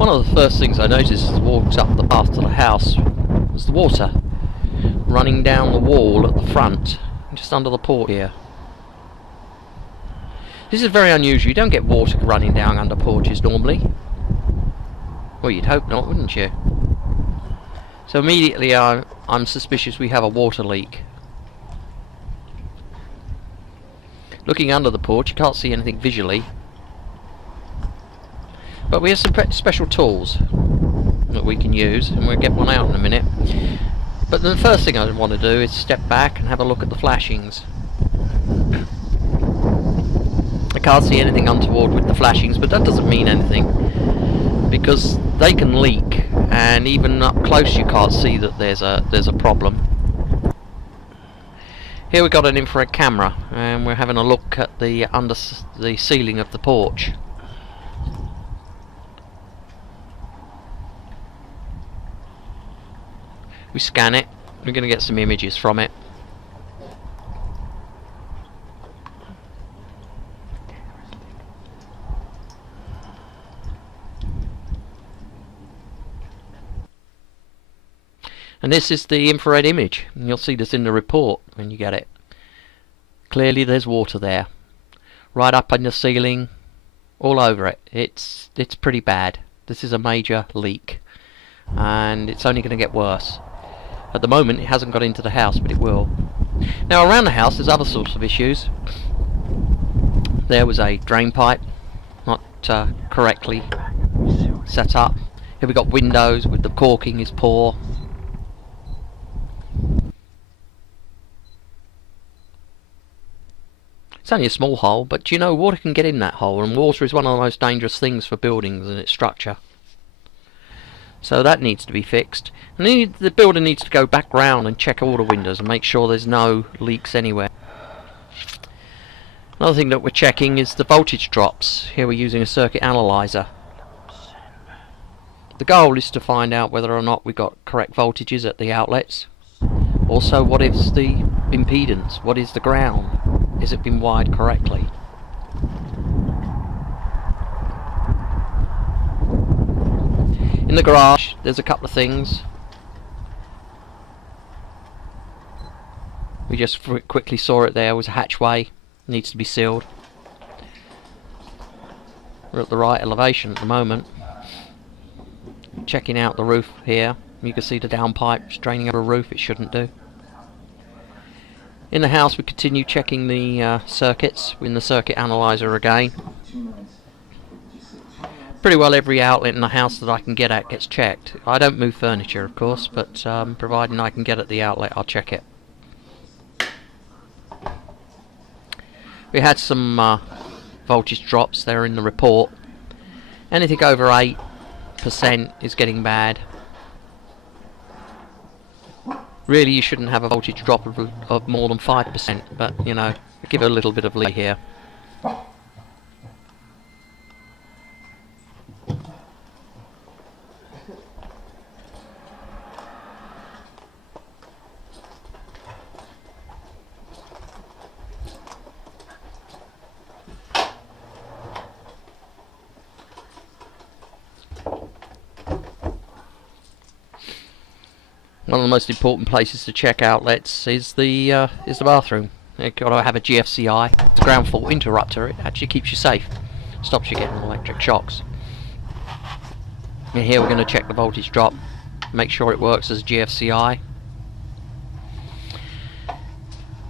One of the first things I noticed as I walked up the path to the house was the water running down the wall at the front, just under the porch here. This is very unusual. You don't get water running down under porches normally. Well, you'd hope not, wouldn't you? So immediately I'm suspicious we have a water leak. Looking under the porch, you can't see anything visually. But we have some special tools that we can use, and we'll get one out in a minute. But the first thing I want to do is step back and have a look at the flashings. I can't see anything untoward with the flashings, but that doesn't mean anything, because they can leak, and even up close you can't see that there's a problem. Here we've got an infrared camera, and we're having a look at the ceiling of the porch. We scan it, we're going to get some images from it. And this is the infrared image, and you'll see this in the report when you get it. Clearly there's water there, right up on the ceiling, all over it. It's pretty bad. This is a major leak, and it's only going to get worse. At the moment it hasn't got into the house, but it will. Now around the house there's other sorts of issues. There was a drain pipe not correctly set up. Here we've got windows with the caulking is poor. It's only a small hole, but you know, water can get in that hole, and water is one of the most dangerous things for buildings and its structure. So that needs to be fixed. And the builder needs to go back round and check all the windows and make sure there's no leaks anywhere. Another thing that we're checking is the voltage drops. Here we're using a circuit analyzer. The goal is to find out whether or not we've got correct voltages at the outlets. Also, what is the impedance? What is the ground? Is it been wired correctly? In the garage there's a couple of things. We just quickly saw it. There was a hatchway, needs to be sealed. We're at the right elevation at the moment. Checking out the roof here. You can see the downpipe draining over a roof. It shouldn't do. In the house we continue checking the circuits in the circuit analyzer again. Pretty well every outlet in the house that I can get at gets checked. I don't move furniture, of course, but providing I can get at the outlet, I'll check it. We had some voltage drops there in the report. Anything over 8% is getting bad. Really, you shouldn't have a voltage drop of more than 5%, but you know, give it a little bit of leeway here. One of the most important places to check outlets is the bathroom. You've got to have a GFCI. It's a ground fault interrupter. It actually keeps you safe, stops you getting electric shocks. And here we're going to check the voltage drop, make sure it works as a GFCI.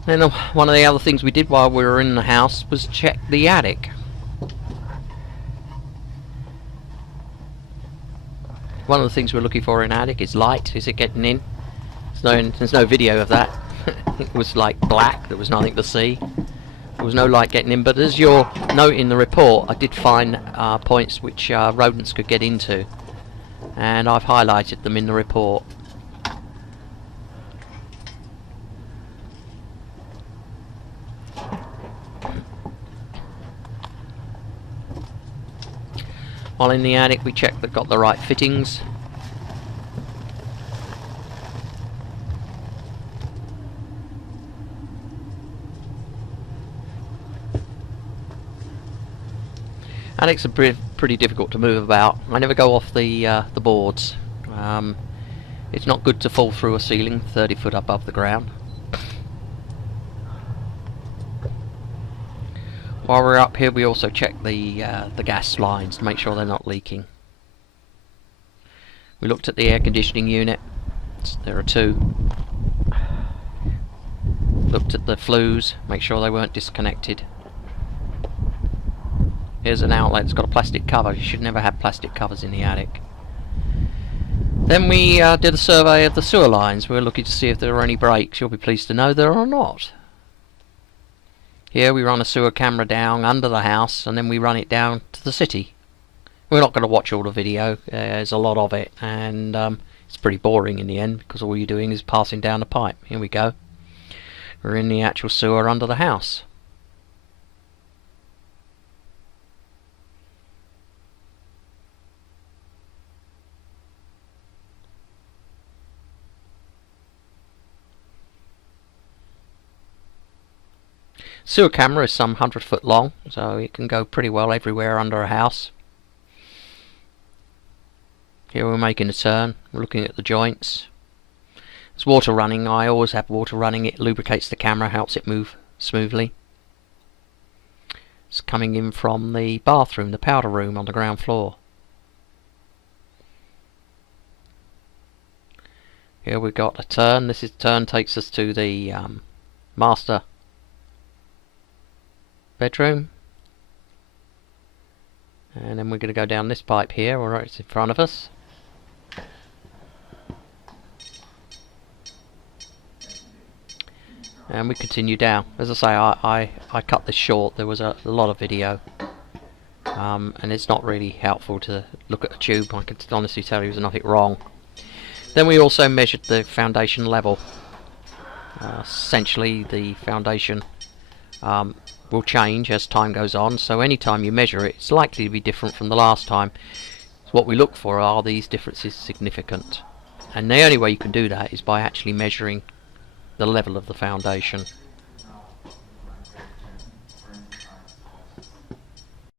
Then one of the other things we did while we were in the house was check the attic. One of the things we're looking for in attic is light. Is it getting in? There's no video of that. It was like black. There was nothing to see. There was no light getting in. But as you'll note in the report, I did find points which rodents could get into, and I've highlighted them in the report. While in the attic, we checked that got the right fittings. Attics are pretty difficult to move about. I never go off the boards. It's not good to fall through a ceiling 30 foot above the ground. While we're up here, we also check the gas lines to make sure they're not leaking. We looked at the air conditioning unit. There are two. Looked at the flues, make sure they weren't disconnected. Here's an outlet that's got a plastic cover. You should never have plastic covers in the attic. Then we did a survey of the sewer lines. We were looking to see if there were any breaks. You'll be pleased to know there are not. Here we run a sewer camera down under the house, and then we run it down to the city. We're not going to watch all the video. There's a lot of it, and it's pretty boring in the end, because all you're doing is passing down the pipe. Here we go. We're in the actual sewer under the house. Sewer camera is some 100 foot long, so it can go pretty well everywhere under a house. Here we're making a turn, we're looking at the joints. There's water running. I always have water running. It lubricates the camera, helps it move smoothly. It's coming in from the bathroom, the powder room on the ground floor. Here we've got a turn. This is turn takes us to the master bedroom, and then we're going to go down this pipe here, right, it's in front of us. And we continue down. As I say, I cut this short. There was a lot of video, and it's not really helpful to look at a tube. I can honestly tell you there's nothing wrong. Then we also measured the foundation level. Essentially the foundation will change as time goes on, so anytime you measure it, it's likely to be different from the last time. So what we look for are these differences significant, and the only way you can do that is by actually measuring the level of the foundation.